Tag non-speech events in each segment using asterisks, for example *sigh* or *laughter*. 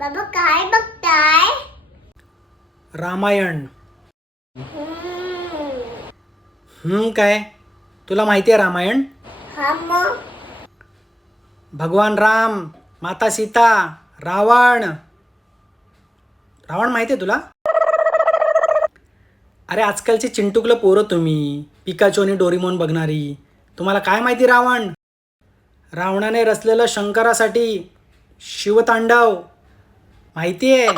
बाबा काय बघताय? रामायण. हम्म. काय? तुला माहिती आहे रामायण? हा मग? भगवान राम माता सीता रावण. रावण माहिती आहे तुला? अरे आजकालचे चिंटुकलं पोरं तुम्ही पिकाचो आणि डोरीमोन बघणारी. तुम्हाला काय माहिती रावण? रावणाने रचलेलं शंकरासाठी शिवतांडव. माहिती आहे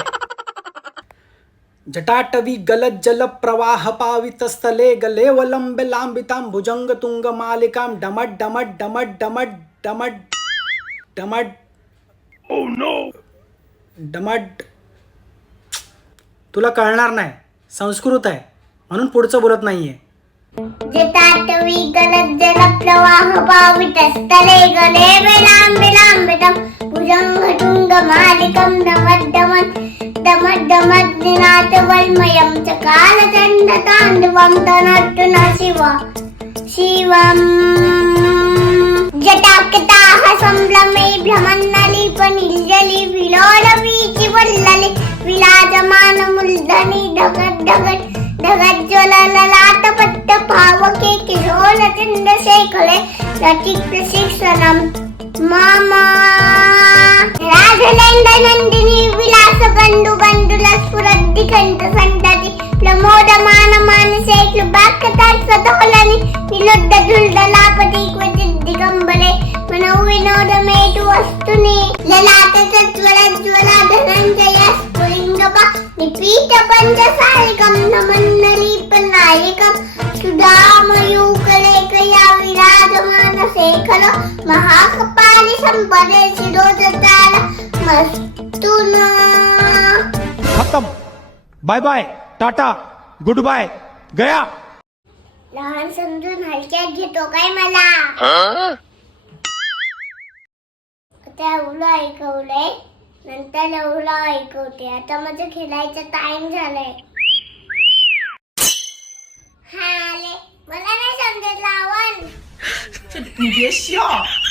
जटाटवी गलत जल प्रवाह पावित स्थले गले वलंब लांबितां भुजंग तुंग मालिकां डमट डमट डमट डमट डमट डमट डमट तुला कळणार नाही. संस्कृत आहे. म्हणून पुढचं बोलत नाहीये. जटाटवी गलत जल प्रवाह पावित स्थले गले वेलांब विलांबितम भुजंग तुंग मालिकम தமன் தமட் தமட் தினாத்து வல்மயம் சகால தந்த தாண்டுவம் தனட்டு ந சிவா. சிவம். ஜடாக்கதாக சம்ப்ளமை பிரமன்னலி பனில்லி விலோல வீச்சி வல்லலி விலாஜமான முல்தனி டகட் டகட் மாமா. ராஜலேந்திர బండు బండుల స్ఫురద్ది కంట సంతతి ప్రమోదమాన మానసేట్లు బాక్కతాట్ సతోలని నిలుద్ద దుల్ద లాపటీకు దిద్ది కంబలే మన వినోదమేటు వస్తుని. లలాట సత్వర జ్వల ధనంజయ స్ఫులింగప నిపీత పంచసారికం నమన్నలీపనాయకం సుధామయూకరేకయా విరాజమాన శేఖర మహాకపాలి సంపదే శిరోదతాల మస్తు 嘟呢。खत्म bye bye tata good bye गया. लहान समजून हलक्यात घेतो काय मला? आता एवढं ऐकवलंय. नंतर एवढं ऐकवते. आता माझं खेळायचा टाइम झालाय. हा आले. मला नाही समजत लावण. *laughs*